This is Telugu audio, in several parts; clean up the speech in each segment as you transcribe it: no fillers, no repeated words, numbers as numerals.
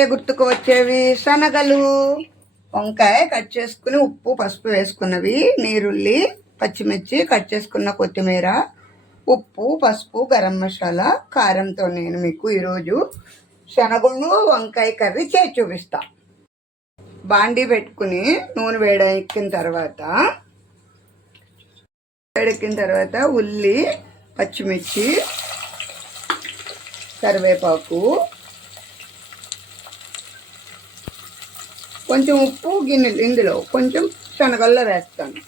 గుర్తుకు వచ్చేవి శనగలు, వంకాయ కట్ చేసుకుని ఉప్పు పసుపు వేసుకున్నవి, నీరుల్లి, పచ్చిమిర్చి, కట్ చేసుకున్న కొత్తిమీర, ఉప్పు పసుపు గరం మసాలా, కారంతో నేను మీకు ఈరోజు శనగలు వంకాయ కర్రీ చేసి చూపిస్తా. బాండీ పెట్టుకుని నూనె వేడెక్కిన తర్వాత ఉల్లి, పచ్చిమిర్చి, కరివేపాకు, కొంచెం ఉప్పు గిన్నెలు, ఇందులో కొంచెం శనగల్లో వేస్తాను.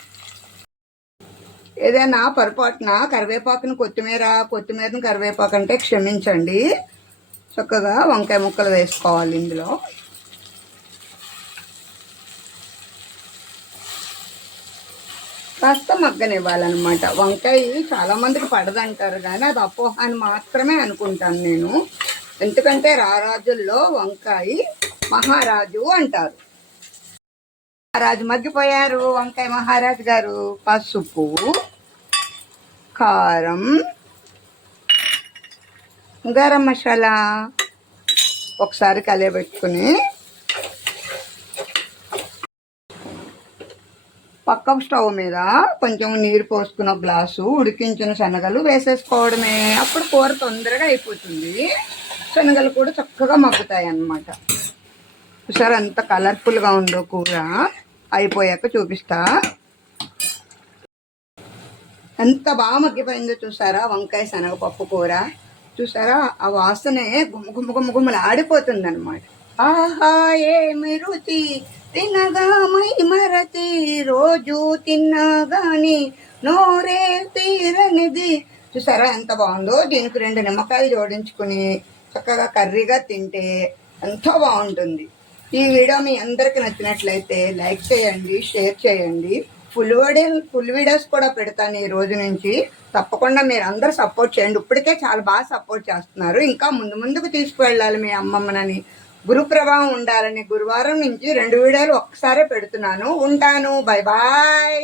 ఏదైనా పొరపాటున కరివేపాకుని కొత్తిమీరని కరివేపాకు అంటే క్షమించండి. చక్కగా వంకాయ ముక్కలు వేసుకోవాలి. ఇందులో కాస్త మగ్గనివ్వాలన్నమాట. వంకాయ చాలామందికి పడదంటారు కానీ అది అపోహ అని మాత్రమే అనుకుంటాను నేను. ఎందుకంటే రారాజుల్లో వంకాయ మహారాజు అంటారు. మహారాజు మగ్గిపోయారు. వంకాయ మహారాజు గారు. పసుపు, కారం, గరం మసాలా ఒకసారి కలియబెట్టుకుని పక్క స్టవ్ మీద కొంచెం నీరు పోసుకున్న గ్లాసు ఉడికించిన శనగలు వేసేసుకోవడమే. అప్పుడు కూర తొందరగా అయిపోతుంది. శనగలు కూడా చక్కగా మగ్గుతాయి అన్నమాట. చూసారా ఎంత కలర్ఫుల్గా ఉందో కూర. అయిపోయాక చూపిస్తా. ఎంత బాగా మగ్గిపోయిందో చూసారా వంకాయ శనగపప్పు కూర. చూసారా ఆ వాసనే గుమ్మగుమ్మలు ఆడిపోతుంది అనమాట. ఆహా ఏమి రుచి తినగా మై మరచి, రోజు తిన్నగాని నోరే తీరనిది. చూసారా ఎంత బాగుందో. దీనికి 2 నిమ్మకాయలు జోడించుకుని చక్కగా కర్రీగా తింటే ఎంతో బాగుంటుంది. ఈ వీడియో మీ అందరికి నచ్చినట్లయితే లైక్ చేయండి, షేర్ చేయండి. ఫుల్ వీడియోస్ కూడా పెడతాను ఈ రోజు నుంచి. తప్పకుండా మీరు అందరూ సపోర్ట్ చేయండి. ఇప్పటికే చాలా బాగా సపోర్ట్ చేస్తున్నారు. ఇంకా ముందుకు తీసుకువెళ్ళాలి మీ అమ్మమ్మనని. గురు ప్రభావం ఉండాలని గురువారం నుంచి 2 వీడియోలు ఒక్కసారే పెడుతున్నాను. ఉంటాను. Bye bye.